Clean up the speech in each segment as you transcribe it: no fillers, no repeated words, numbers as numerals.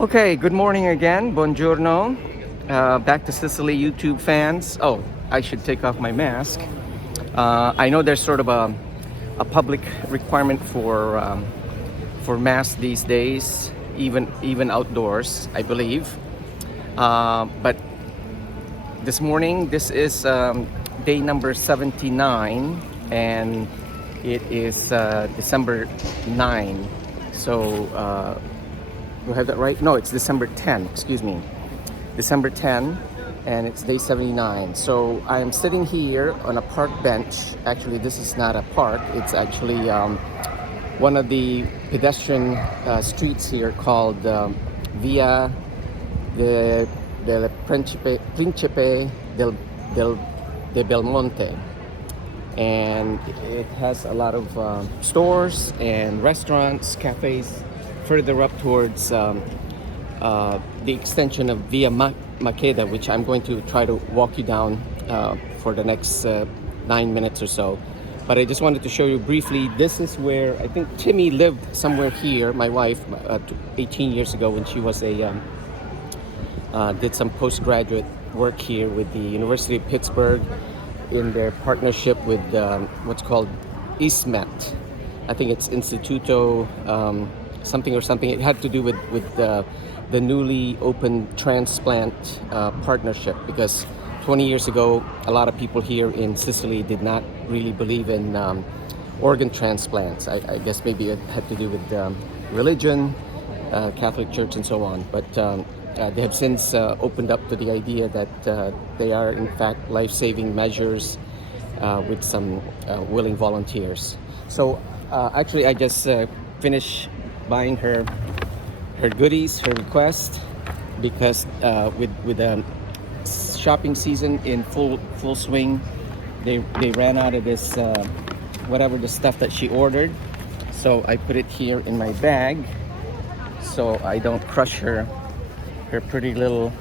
Okay, good morning again. Buongiorno. Back to Sicily, YouTube fans. Oh, I should take off my mask. I know there's sort of a public requirement for masks these days, even outdoors, I believe. But this morning, this is day number 79, and it is December 9. So. Do I have that right? No, it's December 10, excuse me. December 10, and it's day 79. So I'm sitting here on a park bench. Actually, this is not a park. It's actually one of the pedestrian streets here called Via del Principe de Belmonte. And it has a lot of stores and restaurants, cafes, further up towards the extension of Via Maqueda, which I'm going to try to walk you down for the next 9 minutes or so. But I just wanted to show you briefly, this is where I think Timi lived somewhere here, my wife, 18 years ago when she was did some postgraduate work here with the University of Pittsburgh in their partnership with what's called ISMET. I think it's Instituto something. It had to do with the newly opened transplant partnership, because 20 years ago a lot of people here in Sicily did not really believe in organ transplants. I guess maybe it had to do with religion, Catholic Church and so on, but they have since opened up to the idea that they are in fact life-saving measures with some willing volunteers. So actually I just finished buying her goodies, her request, because with the shopping season in full swing, they ran out of this whatever the stuff that she ordered. So I put it here in my bag so I don't crush her pretty little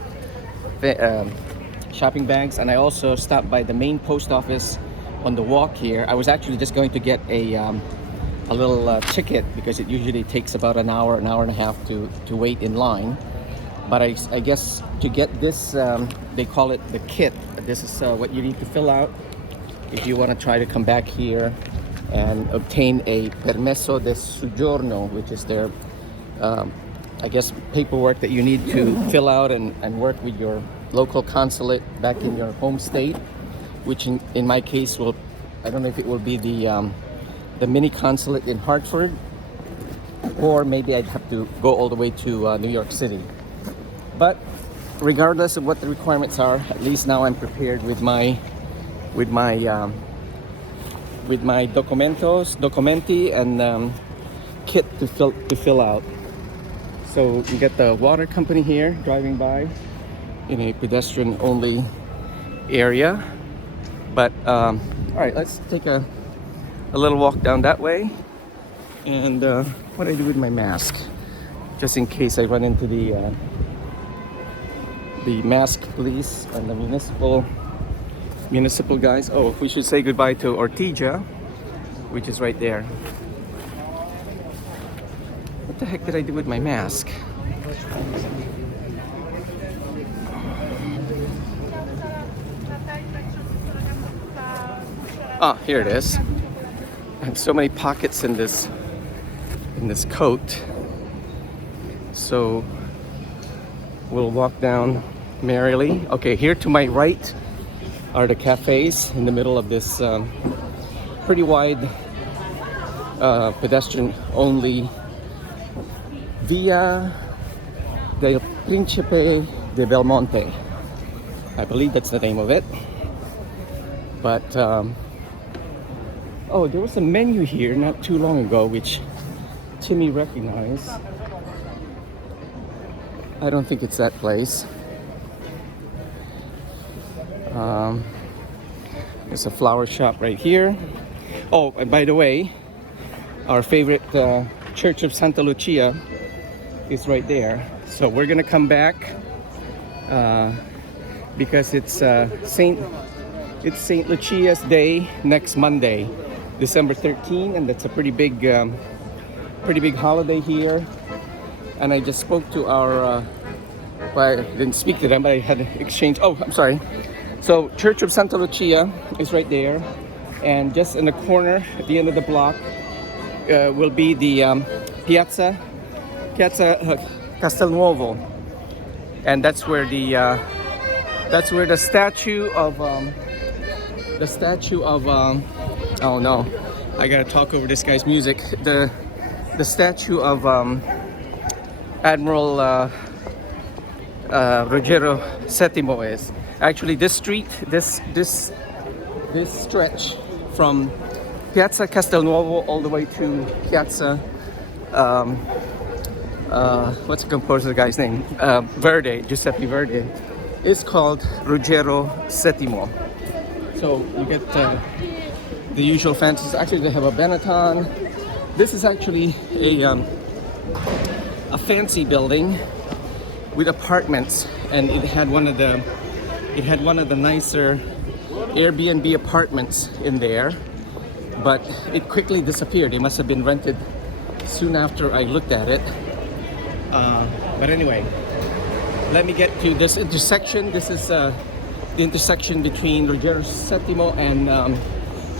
shopping bags. And I also stopped by the main post office on the walk here. I was actually just going to get a little ticket, because it usually takes about an hour and a half to wait in line. But I guess to get this, they call it the kit. This is what you need to fill out if you want to try to come back here and obtain a permesso de soggiorno, which is their, I guess, paperwork that you need to fill out and work with your local consulate back in your home state, which in my case will, I don't know if it will be the mini consulate in Hartford, or maybe I'd have to go all the way to New York City. But regardless of what the requirements are, at least now I'm prepared with my documenti and kit to fill out. So we got the water company here driving by in a pedestrian only area. But all right, let's take a little walk down that way. And what do I do with my mask, just in case I run into the mask police and the municipal guys. Oh, we should say goodbye to Ortigia, which is right there. What the heck did I do with my mask? Ah, here it is. I have so many pockets in this coat. So we'll walk down merrily. Okay, here to my right are the cafes in the middle of this pretty wide pedestrian only Via del Principe de Belmonte. I believe that's the name of it. But oh, there was a menu here not too long ago which Timi recognized. I don't think it's that place. There's a flower shop right here. Oh, and by the way, our favorite Church of Santa Lucia is right there. So we're gonna come back because it's Saint Lucia's Day next Monday, December 13, and that's a pretty big holiday here. and I just spoke to our. Well, I didn't speak to them, but I had an exchange. Oh, I'm sorry. So Church of Santa Lucia is right there, and just in the corner at the end of the block will be the Piazza Castelnuovo, and that's where the statue of oh no, I gotta talk over this guy's music. The statue of Admiral Ruggero Settimo is. Actually, this street, this stretch from Piazza Castelnuovo all the way to Piazza, what's the composer guy's name? Verdi, Giuseppe Verdi, is called Ruggero Settimo. So you get the usual fancies. Actually, they have a Benetton. This is actually a fancy building with apartments, and it had one of the nicer Airbnb apartments in there, but it quickly disappeared. It must have been rented soon after I looked at it. But anyway, let me get to this intersection. This is the intersection between Ruggero Settimo and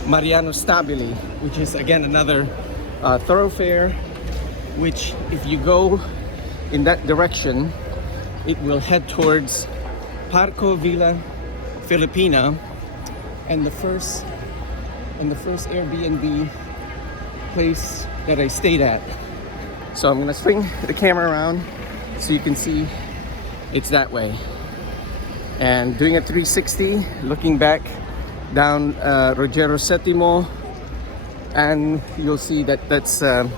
Mariano Stabili, which is again another thoroughfare, which if you go in that direction, it will head towards Parco Villa Filipina, and the first Airbnb place that I stayed at. So I'm gonna swing the camera around so you can see it's that way. And doing a 360, looking back down Ruggero Settimo, and you'll see that that's the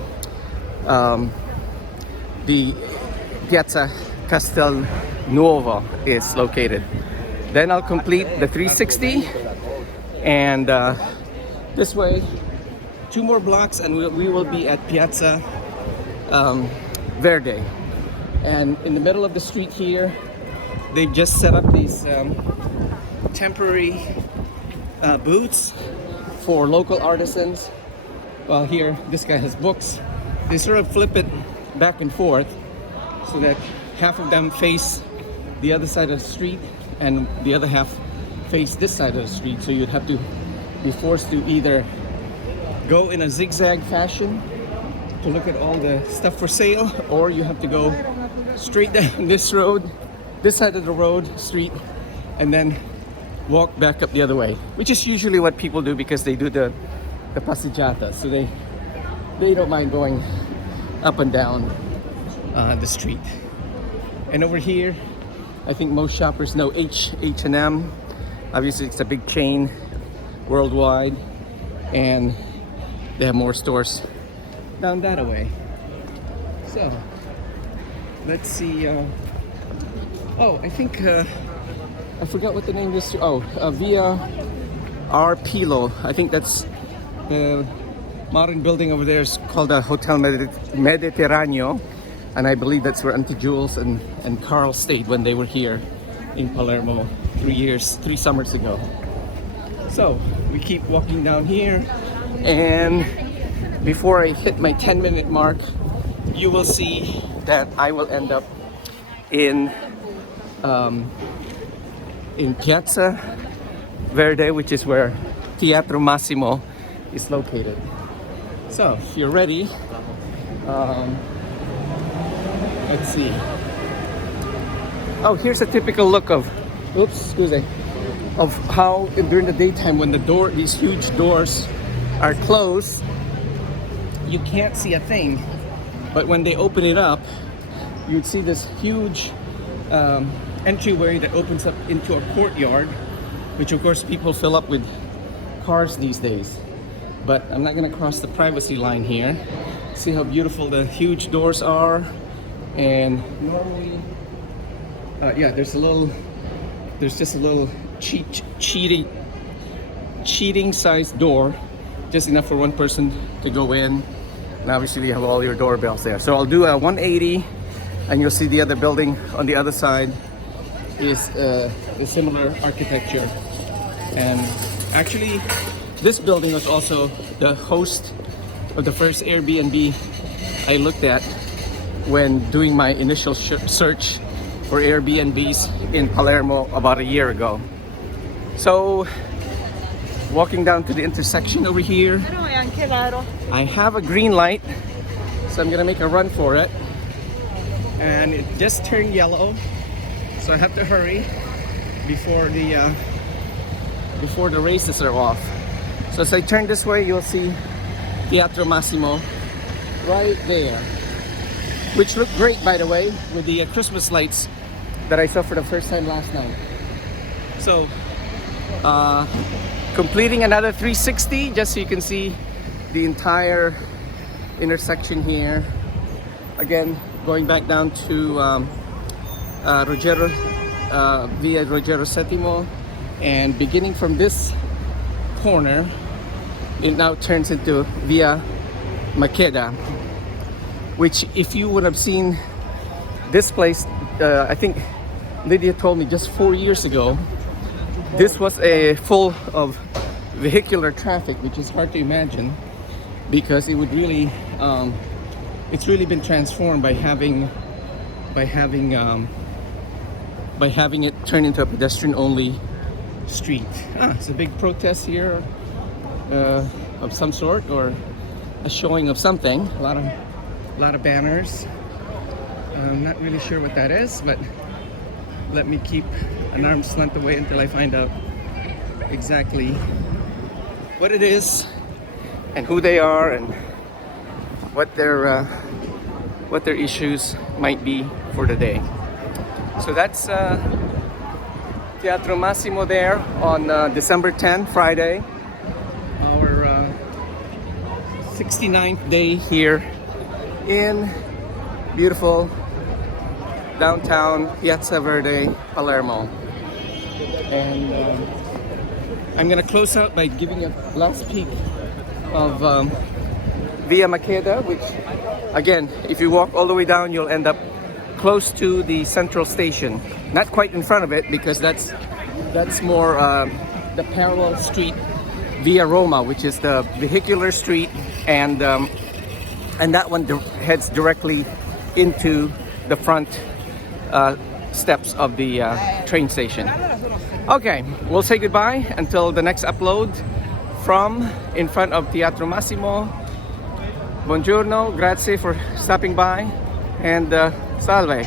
Piazza Castelnuovo is located. Then I'll complete the 360, and this way 2 more blocks and we will be at Piazza Verdi. And in the middle of the street here, they've just set up these temporary booths for local artisans. Well, here this guy has books. They sort of flip it back and forth so that half of them face the other side of the street and the other half face this side of the street. So you'd have to be forced to either go in a zigzag fashion to look at all the stuff for sale, or you have to go straight down this road, this side of the road, street, and then walk back up the other way, which is usually what people do because they do the passeggiata. So they don't mind going up and down the street. And over here, I think most shoppers know H&M. Obviously, it's a big chain worldwide, and they have more stores down that way. So let's see. Oh, I think I forgot what the name is. Oh, Via Arpilo. I think that's the modern building over there is called a Hotel Mediterraneo, and I believe that's where Auntie Jules and Carl stayed when they were here in Palermo 3 summers ago. So we keep walking down here, and before I hit my 10-minute mark, you will see that I will end up in Piazza Verdi, which is where Teatro Massimo is located. So if you're ready, let's see. Oh, here's a typical look of, of how during the daytime when these huge doors are closed, you can't see a thing. But when they open it up, you'd see this huge entryway that opens up into a courtyard, which of course people fill up with cars these days. But I'm not gonna cross the privacy line here. See how beautiful the huge doors are. And normally, yeah, there's just a little cheating sized door, just enough for one person to go in. And obviously you have all your doorbells there. So I'll do a 180, and you'll see the other building on the other side is a similar architecture. And actually, this building was also the host of the first Airbnb I looked at when doing my initial search for Airbnbs in Palermo about a year ago. So, walking down to the intersection over here, I have a green light, so I'm gonna make a run for it. And it just turned yellow, so I have to hurry before the races are off. So as I turn this way, you'll see Teatro Massimo right there, which looked great, by the way, with the Christmas lights that I saw for the first time last night. So completing another 360 just so you can see the entire intersection here. Again, going back down to Via Rogero Settimo, and beginning from this corner, it now turns into Via Maqueda, which, if you would have seen this place, I think Lydia told me just 4 years ago, this was a full of vehicular traffic, which is hard to imagine because it would really, it's really been transformed by having it turn into a pedestrian-only street. It's a big protest here of some sort, or a showing of something. A lot of banners. I'm not really sure what that is, but let me keep an arm's length away until I find out exactly what it is and who they are and what their issues might be for the day. So that's Teatro Massimo there on December 10, Friday, our 69th day here in beautiful downtown Piazza Verdi, Palermo. And I'm gonna close out by giving a last peek of Via Maqueda, which, again, if you walk all the way down, you'll end up close to the central station. Not quite in front of it, because that's more the parallel street Via Roma, which is the vehicular street, and that one heads directly into the front steps of the train station. Okay, we'll say goodbye until the next upload from in front of Teatro Massimo. Buongiorno, grazie for stopping by, and salve.